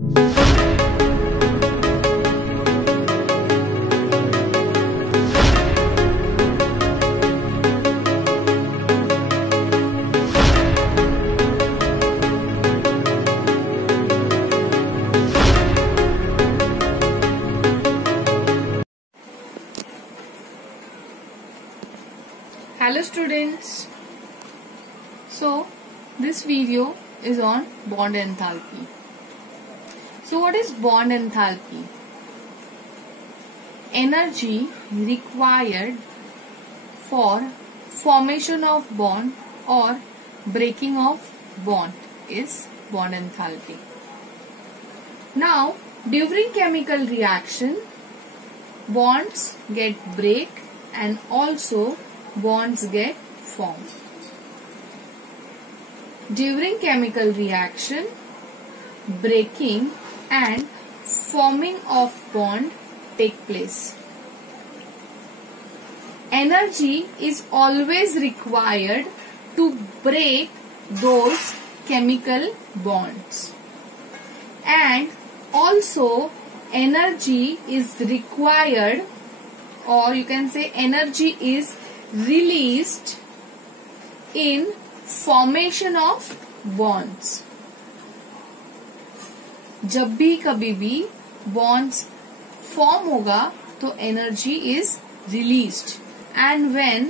Hello students, so this video is on bond enthalpy. So what is bond enthalpy? Energy required for formation of bond or breaking of bond is bond enthalpy. Now during chemical reaction, bonds get break and also bonds get formed. During chemical reaction, breaking and forming of bond take place. Energy is always required to break those chemical bonds, and also energy is required, or you can say energy is released in formation of bonds. जब भी कभी भी bonds form होगा तो energy is released, and when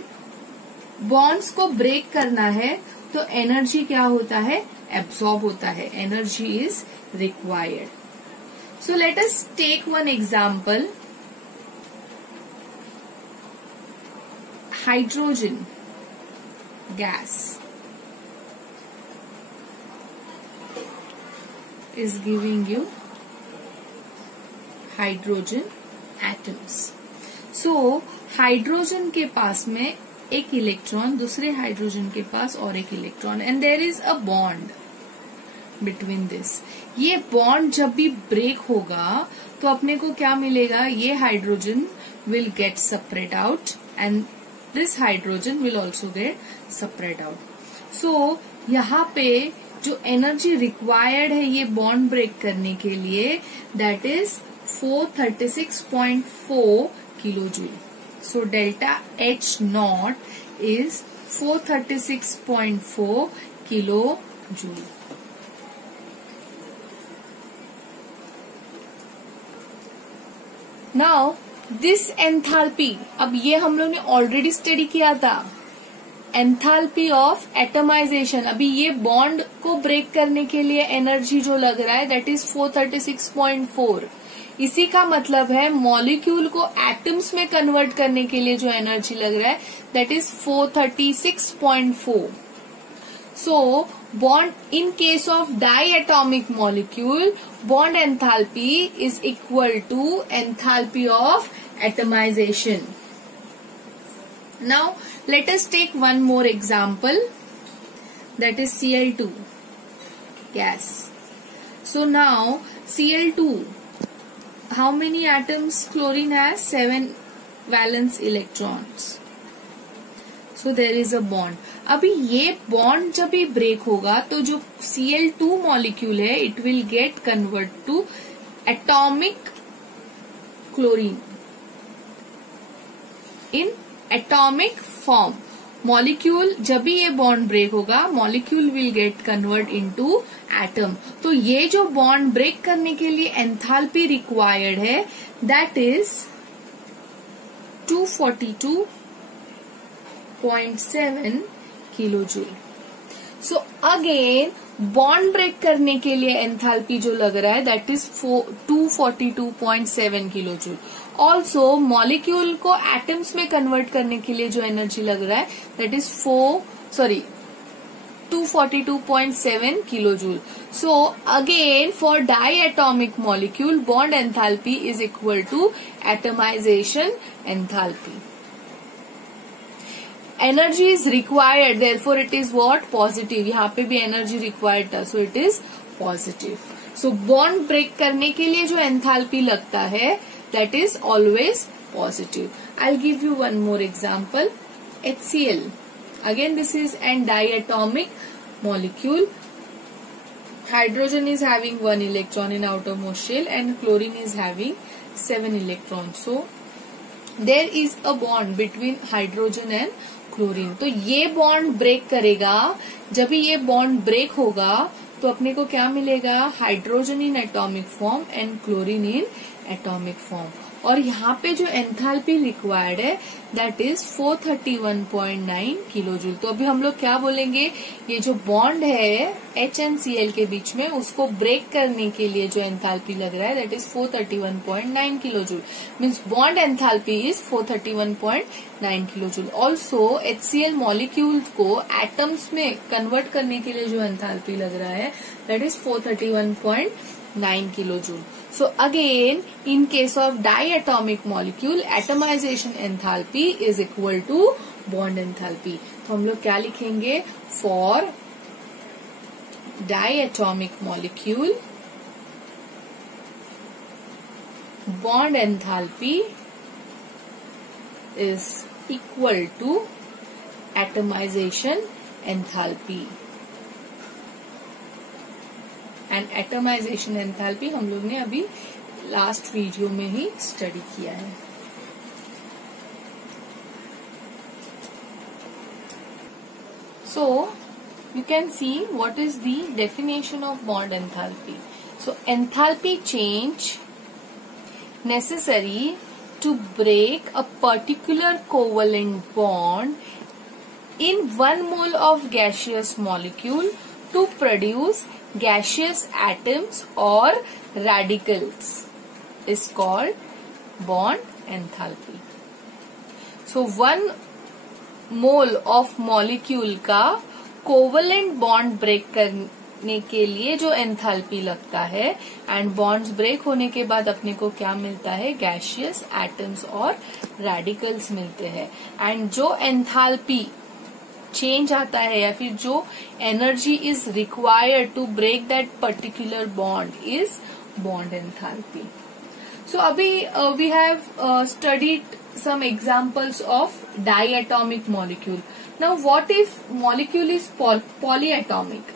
bonds को break करना है तो energy क्या होता है? absorb होता है. Energy is required. So let us take one example. Hydrogen gas is giving you hydrogen atoms. So hydrogen के पास में एक इलेक्ट्रॉन, दूसरे हाइड्रोजन के पास और एक electron, and there is a bond between this. ये बॉन्ड जब भी ब्रेक होगा तो अपने को क्या मिलेगा? ये hydrogen will get separate out and this hydrogen will also get separate out. So यहाँ पे जो energy required है ये bond break करने के लिए, that is 436.4 kilojoule. So delta H naught is 436.4 kilojoule. Now this enthalpy, अब ये हम लोग ने ऑलरेडी स्टडी किया था. एंथैल्पी ऑफ एटमाइजेशन, अभी ये बॉन्ड को ब्रेक करने के लिए एनर्जी जो लग रहा है दैट इज 436.4. इसी का मतलब है मॉलिक्यूल को एटम्स में कन्वर्ट करने के लिए जो एनर्जी लग रहा है that is 436.4. So bond in case of diatomic molecule, bond enthalpy is equal to enthalpy of atomization. Now let us take one more example, that is Cl2 gas. So now Cl2, how many atoms chlorine has? 7 valence electrons. So there is a bond. अभी ये bond जब भी break होगा तो जो Cl2 molecule है it will get convert to atomic chlorine in atomic form. Molecule जब भी ये बॉन्ड ब्रेक होगा molecule will get convert into atom. तो ये जो बॉन्ड ब्रेक करने के लिए एंथैल्पी रिक्वायर्ड है that is 242.7 kilojoule. So again bond break करने के लिए एंथैल्पी जो लग रहा है that is 242.7 kilojoule. Also molecule को एटम्स में कन्वर्ट करने के लिए जो एनर्जी लग रहा है that is 242.7 kilojoule. So again for diatomic molecule bond enthalpy is equal to atomization enthalpy. Energy is required, therefore it is what? Positive. यहाँ पे भी energy required था, so it is positive. So bond break करने के लिए जो enthalpy लगता है that is always positive. I'll give you one more example. HCl. Again this is an diatomic molecule. hydrogen is having 1 electron in outermost shell and chlorine is having 7 electrons. So there is a bond between hydrogen and chlorine. तो ये bond break करेगा. जब भी ये bond break होगा तो अपने को क्या मिलेगा? Hydrogen in atomic form and chlorine in atomic form. और यहाँ पे जो एंथैल्पी रिक्वायर्ड है दैट इज 431.9 किलो जूल. तो अभी हम लोग क्या बोलेंगे? ये जो बॉन्ड है HNCl के बीच में उसको ब्रेक करने के लिए जो एंथैल्पी लग रहा है that is 431.9 kilo joule. Means bond enthalpy is 431.9 kilo joule. Also HCl molecule को एटम्स में कन्वर्ट करने के लिए जो एंथैल्पी लग रहा है that is 431.9 kilo joule. So again, in case of diatomic molecule, atomization enthalpy is equal to bond enthalpy. तो हम लोग क्या लिखेंगे? For diatomic molecule, bond enthalpy is equal to atomization enthalpy. And atomization enthalpy हम लोग ने अभी last video में ही स्टडी किया है. So you can see what is the definition of bond enthalpy. So enthalpy change necessary to break a particular covalent bond in 1 mole of gaseous molecule to produce gaseous atoms or radicals is called bond enthalpy. So 1 mole of molecule का covalent bond break करने के लिए जो enthalpy लगता है and bonds break होने के बाद अपने को क्या मिलता है? गैसियस एटम्स और रेडिकल्स मिलते हैं. एंड जो एंथैल्पी चेंज आता है या फिर जो energy is required to break that particular bond is bond enthalpy. So अभी we have studied some examples of diatomic molecule. Now what if molecule is polyatomic?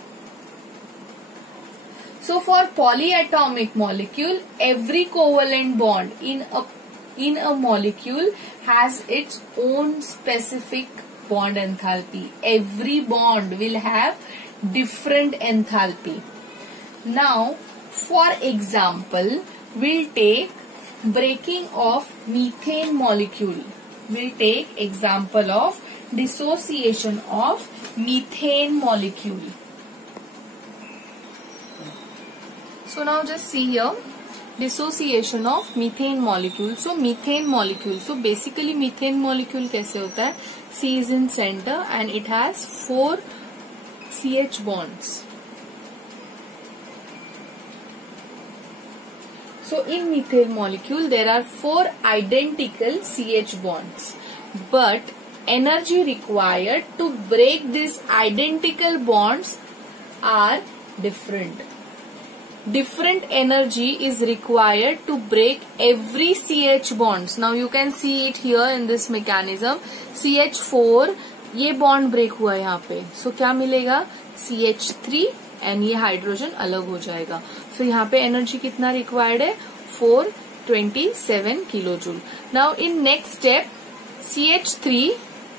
So for polyatomic molecule, every covalent bond in a molecule has its own specific bond enthalpy. Every bond will have different enthalpy. Now, for example, we'll take breaking of methane molecule. We'll take example of dissociation of methane molecule. So now just see here dissociation of methane molecule. So methane molecule. So basically methane molecule कैसे होता है? C is in center and it has 4 CH bonds. So in methane molecule there are 4 identical CH bonds. But energy required to break these identical bonds are different. Different energy is required to break every CH bonds. Now you can see it here in this mechanism. CH4 ये bond break हुआ है यहाँ पे. सो क्या मिलेगा? CH3 and ये hydrogen अलग हो जाएगा. सो यहाँ पे एनर्जी कितना रिक्वायर्ड है? 427 kilo joule. Now in next step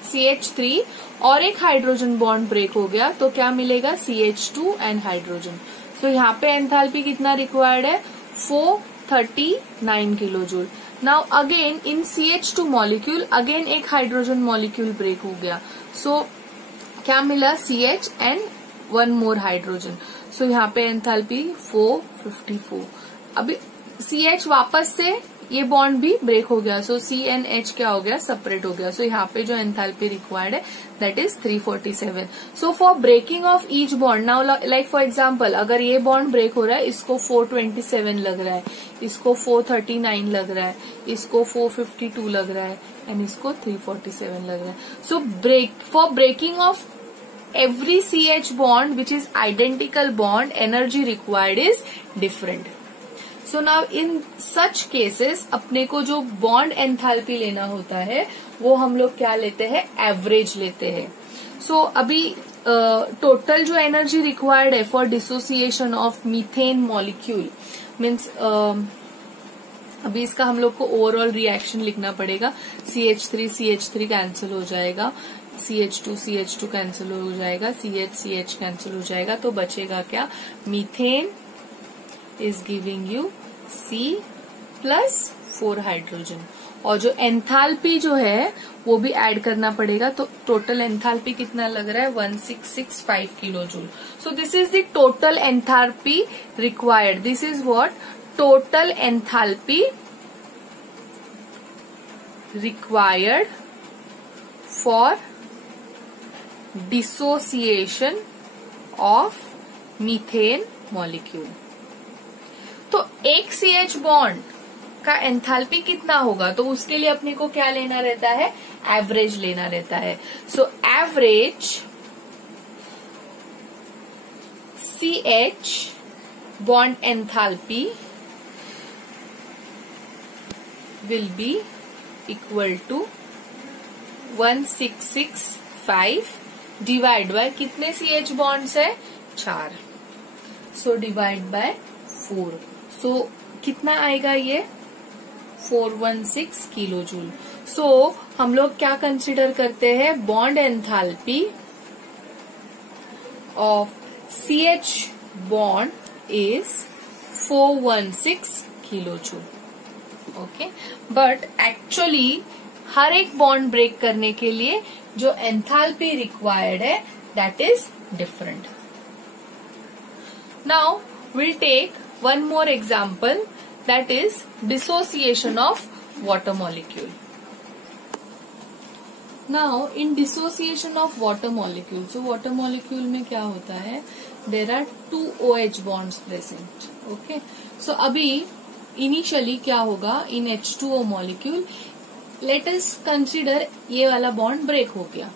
CH3 और एक हाइड्रोजन बॉन्ड ब्रेक हो गया तो क्या मिलेगा? CH2 and hydrogen. तो यहाँ पे एंथैल्पी कितना रिक्वायर्ड है? 439 kilo joule. Now again in CH2 molecule again एक हाइड्रोजन मॉलिक्यूल ब्रेक हो गया. सो क्या मिला? CH and 1 more hydrogen. So यहाँ पे एंथैल्पी 454. अभी CH वापस से ये बॉन्ड भी ब्रेक हो गया. सो C एंड H क्या हो गया? सेपरेट हो गया. सो यहाँ पे जो एंथैल्पी रिक्वायर्ड है that is 347. So for breaking of each bond now like for example अगर ये बॉन्ड ब्रेक हो रहा है इसको 427 लग रहा है, इसको 439 लग रहा है, इसको 452 लग रहा है एंड इसको 347 लग रहा है. So for breaking of every CH bond which is identical bond energy required is different. So now in such cases अपने को जो बॉन्ड एंथैल्पी लेना होता है वो हम लोग क्या लेते हैं? एवरेज लेते हैं. So अभी टोटल जो एनर्जी रिक्वायर्ड है for dissociation of methane molecule means अभी इसका हम लोग को ओवरऑल रिएक्शन लिखना पड़ेगा। CH3 कैंसिल हो जाएगा, CH2 कैंसिल हो जाएगा, CH कैंसिल हो जाएगा, तो बचेगा क्या? Methane is giving you C+4 hydrogen. और जो एंथैल्पी जो है वो भी ऐड करना पड़ेगा, तो टोटल एंथैल्पी कितना लग रहा है? 1665 kilo joule. So this is the total enthalpy required. This is what total enthalpy required for dissociation of methane molecule। तो एक CH बॉन्ड का एंथैल्पी कितना होगा? तो उसके लिए अपने को क्या लेना रहता है? एवरेज लेना रहता है। So average CH bond enthalpy will be equal to 1665 divide by कितने CH बॉन्ड्स है? 4। So divide by 4। सो कितना आएगा ये? 416 किलो जूल। सो हम लोग क्या कंसिडर करते हैं? Bond enthalpy of CH bond is 416 kilo joule. Okay, but actually हर एक बॉन्ड ब्रेक करने के लिए जो एंथैल्पी रिक्वायर्ड है that is different. Now will take one more example, that is dissociation of water molecule. Now in dissociation of water molecule, so water molecule में क्या होता है? There are 2 OH bonds present. Okay, so अभी initially क्या होगा? In H2O molecule, late us consider ये वाला bond break हो गया।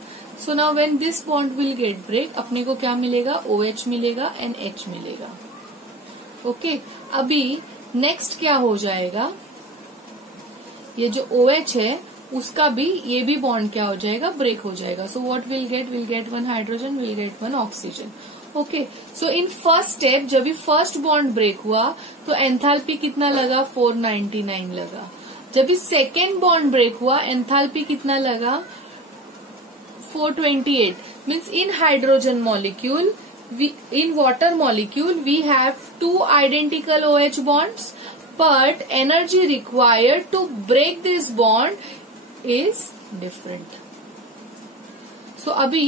So now when this bond will get break, अपने को क्या मिलेगा? OH मिलेगा एंड H मिलेगा। ओके, अभी नेक्स्ट क्या हो जाएगा? ये जो OH है उसका भी, ये भी बॉन्ड क्या हो जाएगा? ब्रेक हो जाएगा। So what will get 1 hydrogen, will get 1 oxygen. Okay, so in first step जब भी फर्स्ट बॉन्ड ब्रेक हुआ तो एंथैल्पी कितना लगा? 499 लगा। जब भी सेकेंड बॉन्ड ब्रेक हुआ एंथैल्पी कितना लगा? 428। Means in hydrogen molecule, in water molecule we have 2 identical OH bonds, but energy required to break this bond is different. So अभी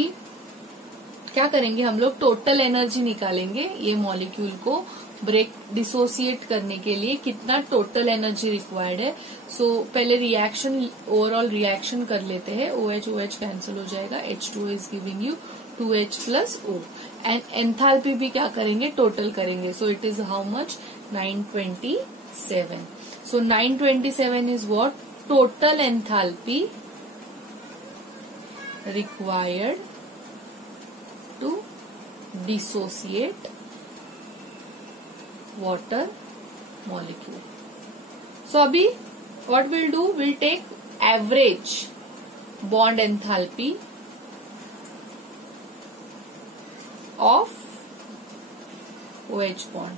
क्या करेंगे हम लोग? टोटल एनर्जी निकालेंगे ये मॉलिक्यूल को ब्रेक डिसोसिएट करने के लिए कितना टोटल एनर्जी रिक्वायर्ड है। सो पहले रिएक्शन, ओवरऑल रिएक्शन कर लेते हैं। OH कैंसिल हो जाएगा, H2O is giving you 2H+O and enthalpy भी क्या करेंगे? टोटल करेंगे। So it is how much? 927। So 927 is what? Total enthalpy required to dissociate water molecule. So अभी what we'll do? We'll take average bond enthalpy of OH bond.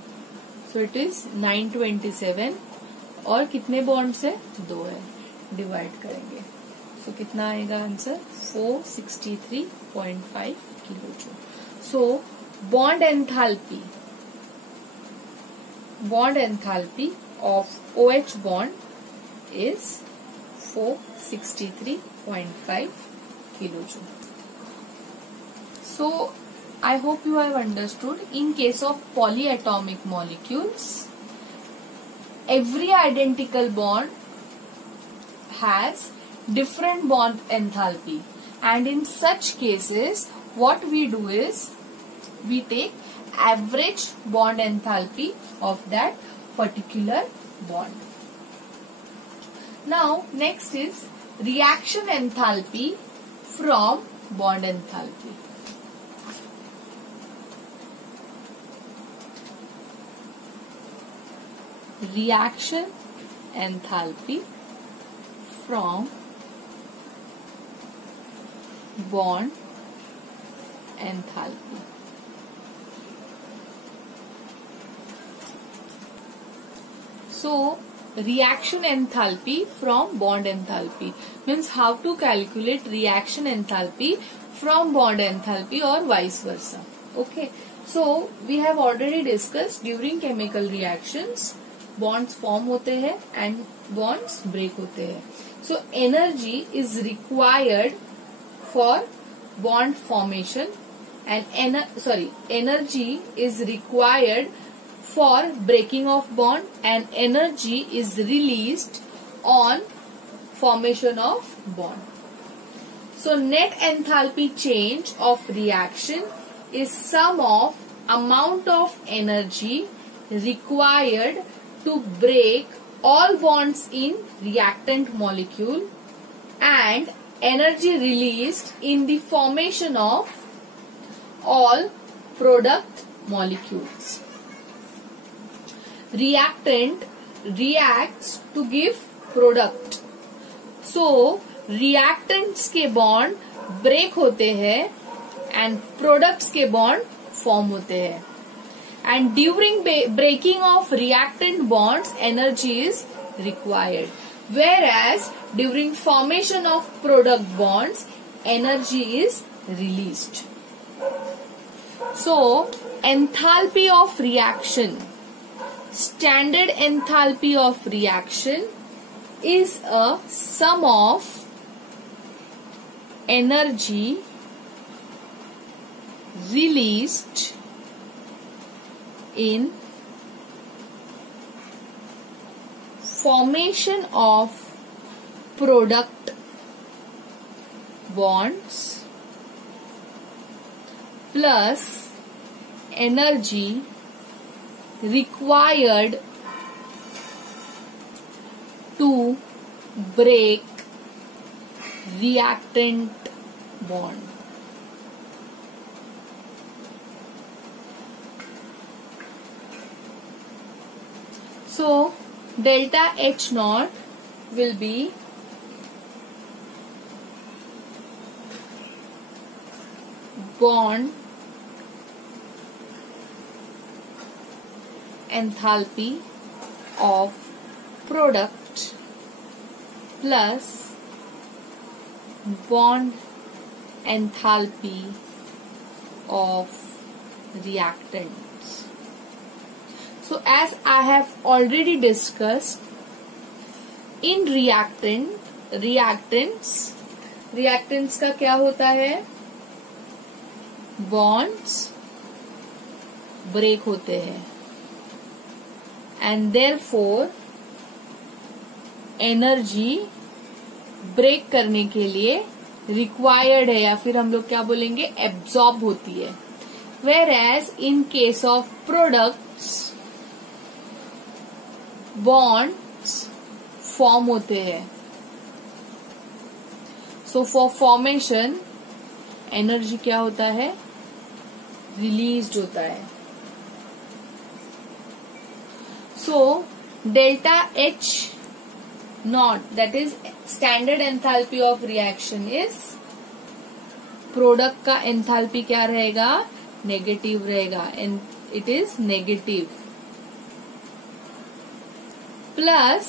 So it is 927 और कितने bonds है? 2 है। Divide करेंगे, सो कितना आएगा answer? 463.5 kilo joule. So bond enthalpy of OH bond is 463.5 kilo joule. So I hope you have understood. In case of polyatomic molecules, every identical bond has different bond enthalpy, and in such cases what we do is we take average bond enthalpy of that particular bond. Now next is reaction enthalpy from bond enthalpy. Reaction enthalpy from bond enthalpy. So reaction enthalpy from bond enthalpy means how to calculate reaction enthalpy from bond enthalpy or vice versa. Okay, so we have already discussed during chemical reactions bonds form होते हैं and bonds break होते हैं. So energy is required for bond formation and energy is required for breaking of bond and energy is released on formation of bond. So net enthalpy change of reaction is sum of amount of energy required to break all bonds in reactant molecule and energy released in the formation of all product molecules. Reactant reacts to give product. So reactants के bond break होते हैं and products के bond form होते हैं. And during breaking of reactant bonds, energy is required. Whereas during formation of product bonds, energy is released. So enthalpy of reaction, standard enthalpy of reaction is a sum of energy released in formation of product bonds plus energy required to break reactant bond. So delta H naught will be bond enthalpy of product plus bond enthalpy of reactants. So as I have already discussed, in reactants का क्या होता है? Bonds break होते हैं and therefore energy break करने के लिए required है या फिर हम लोग क्या बोलेंगे absorb होती है. Whereas in case of products bonds form होते हैं. So for formation energy क्या होता है? Released होता है. So delta H naught, that is standard enthalpy of reaction, is product का enthalpy क्या रहेगा? Negative रहेगा and it is negative. Plus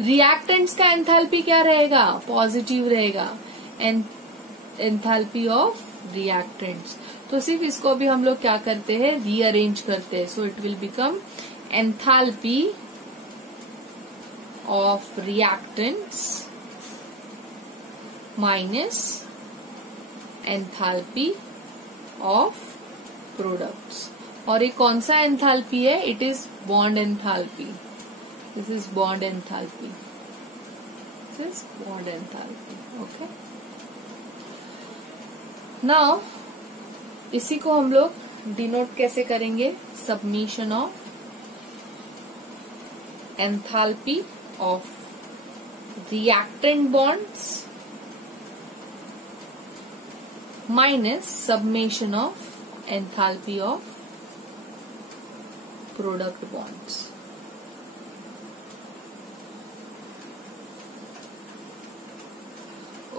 reactants का एंथैल्पी क्या रहेगा? पॉजिटिव रहेगा. एंड एंथैल्पी ऑफ रिएक्टेंट्स, तो सिर्फ इसको भी हम लोग क्या करते हैं? रीअरेंज करते हैं. So it will become enthalpy of reactants minus enthalpy of products. और ये कौन सा एंथैल्पी है? It is bond enthalpy. This is bond enthalpy. This is bond enthalpy. Okay. Now, इसी को हम लोग डिनोट कैसे करेंगे? Summation of enthalpy of reactant bonds minus summation of enthalpy of product bonds.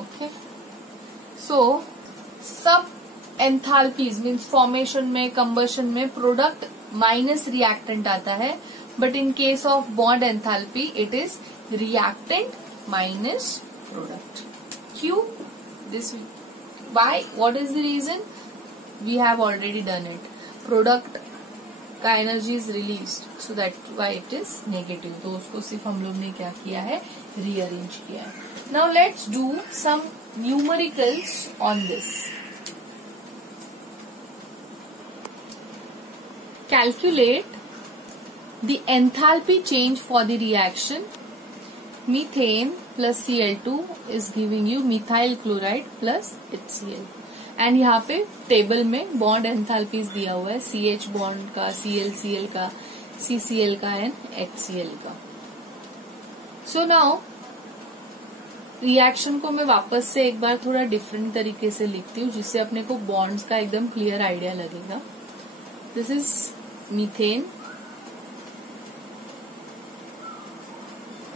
Okay. So sub enthalpies means formation में, combustion में product minus reactant आता है, but in case of bond enthalpy it is reactant minus product. क्यों this? Why? What is the reason? We have already done it. Product का energy is released, so that why it is negative. तो उसको सिर्फ हम लोग ने क्या किया है, रीअरेंज किया है. Now let's do some numericals on this. Calculate the enthalpy change for the reaction. Methane plus Cl2 is giving you methyl chloride plus HCl. And यहाँ पे टेबल में बॉन्ड एंथैल्पीज दिया हुआ है, CH बॉन्ड का, ClCl का, CCl का and HCl का. सो नाउ रिएक्शन को मैं वापस से एक बार थोड़ा डिफरेंट तरीके से लिखती हूँ, जिससे अपने को बॉन्ड्स का एकदम क्लियर आइडिया लगेगा. This is methane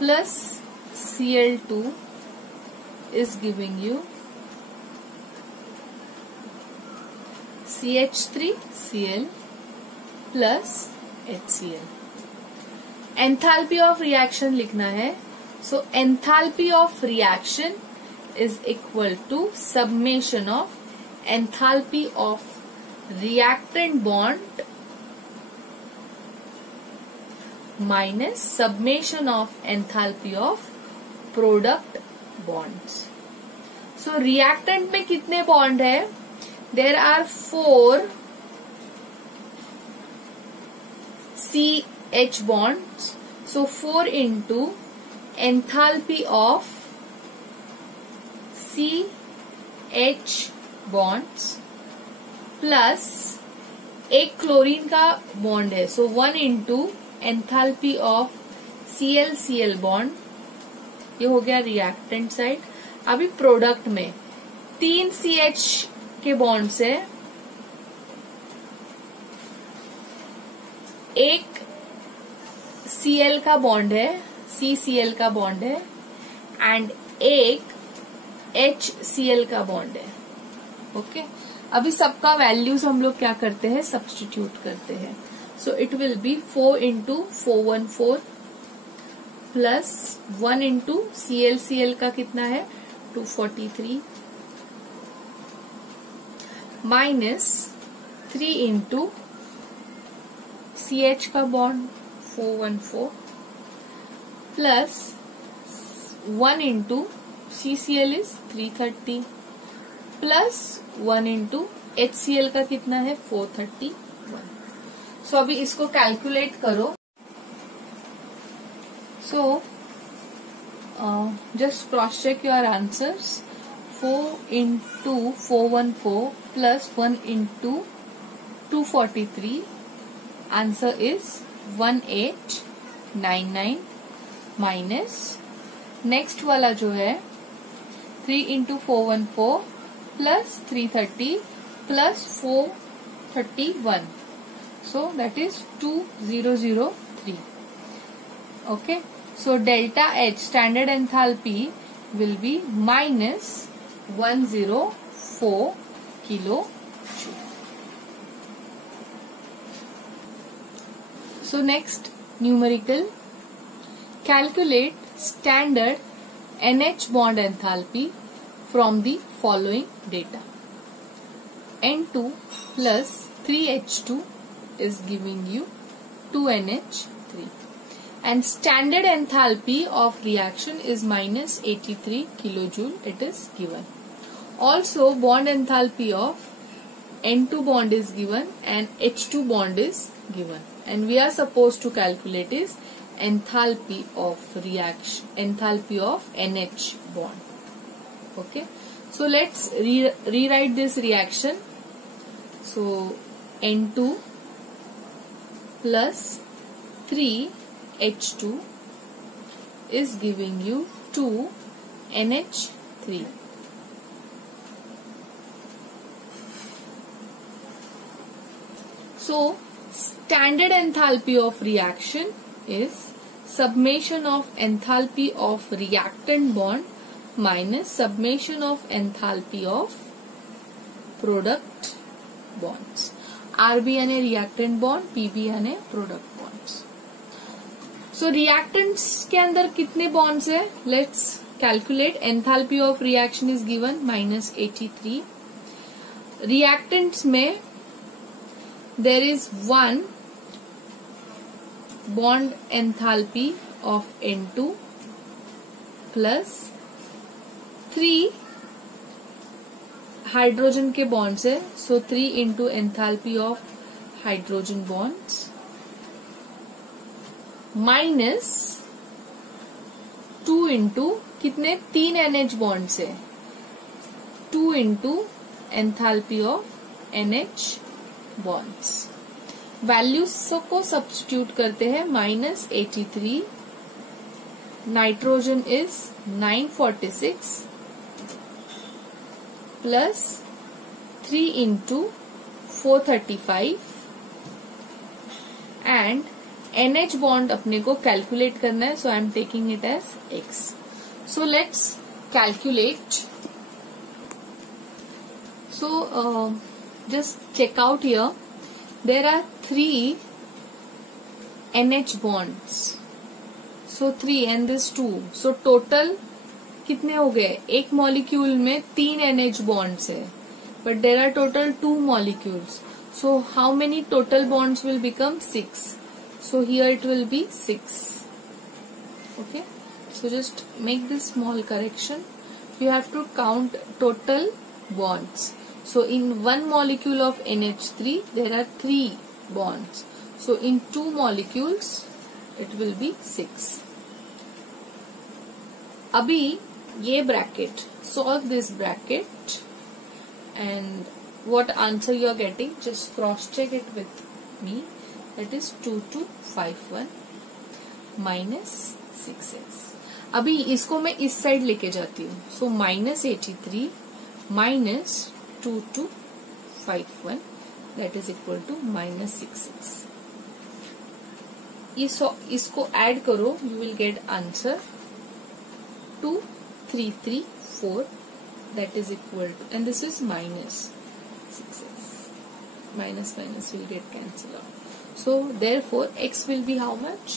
plus Cl2 is giving you CH3Cl plus HCl. Enthalpy of reaction लिखना है. So enthalpy of reaction is equal to summation of enthalpy of reactant bond minus summation of enthalpy of product bonds. So reactant में कितने bond है? There are 4 CH bonds. So 4 into enthalpy of CH bonds plus एक chlorine का bond है. So 1 into enthalpy of ClCl bond. ये हो गया reactant side. अभी प्रोडक्ट में 3 CH के बॉन्ड से एक Cl का बॉन्ड है, CCl का बॉन्ड है एंड एक HCl का बॉन्ड है. ओके अभी सबका वैल्यूज हम लोग क्या करते हैं, सब्स्टिट्यूट करते हैं. So it will be 4 into 414 plus 1 into ClCl का कितना है 243 minus 3 into CH का bond 414 plus 1 into CCl is 330 plus 1 into HCl का कितना है 431. सो अभी इसको कैलकुलेट करो. So just cross check your answers. 4 into 414 plus 1 into 243. Answer is 1899 minus next वाला जो है 3 into 414 plus 330 plus 431. So that is 2003. Okay. So delta H standard enthalpy will be minus 104 kilojoule. So next numerical. Calculate standard NH bond enthalpy from the following data. N2 plus 3H2 is giving you 2NH3 and standard enthalpy of reaction is minus 83 kilojoule. It is given. Also bond enthalpy of N2 bond is given and H2 bond is given, and we are supposed to calculate is enthalpy of reaction, enthalpy of NH bond. Okay, so let's rewrite this reaction. So N2 plus 3H2 is giving you 2NH3. So standard enthalpy of reaction is summation of enthalpy of reactant bond minus summation of enthalpy of product bonds. RB यानी reactant bond, PB यानी product bonds. So reactants के अंदर कितने bonds है? Let's calculate. Enthalpy of reaction is given -83. Reactants में there is 1 bond enthalpy of N2 plus 3 hydrogen के bonds है, so 3 into enthalpy of hydrogen bonds minus 2 into कितने 3 NH bonds है, 2 into enthalpy of NH bonds. Values को substitute करते हैं. -83, nitrogen is 946 plus 3 into 435 and NH bond अपने को calculate करना है, so I am taking it as X. So let's calculate. So just check out here. There are 3 NH bonds. So 3 and this 2. So total कितने हो गए? एक molecule में 3 NH bonds है. But there are total 2 molecules. So how many total bonds will become? 6. So here it will be 6. Okay. So just make this small correction. You have to count total bonds. So in one molecule of NH3 there are 3 bonds. So in 2 molecules it will be 6. अभी ये bracket, solve this bracket and what answer you are getting, just cross check it with me. That is 2251 minus 6x. अभी इसको मैं इस side लेके जाती हूँ. So -83 minus 2251 that is equal to -6x. इसको ऐड करो, you will get answer 2334 that is equal to, and this is -6x. Minus will get cancelled out. So therefore x will be how much?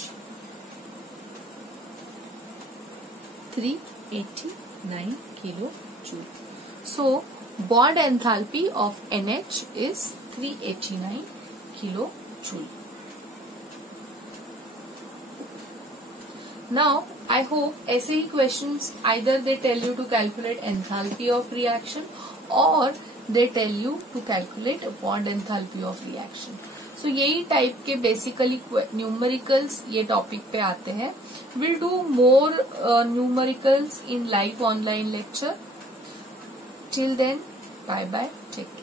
389 kilojoule. So bond enthalpy of NH is 389 kilojoule. Now I hope ऐसे ही questions either they tell you to calculate enthalpy of reaction or they tell you to calculate bond enthalpy of reaction. So यही type के basically numericals ये topic पे आते हैं. We'll do more numericals in live online lecture. Till then, bye bye. Take care.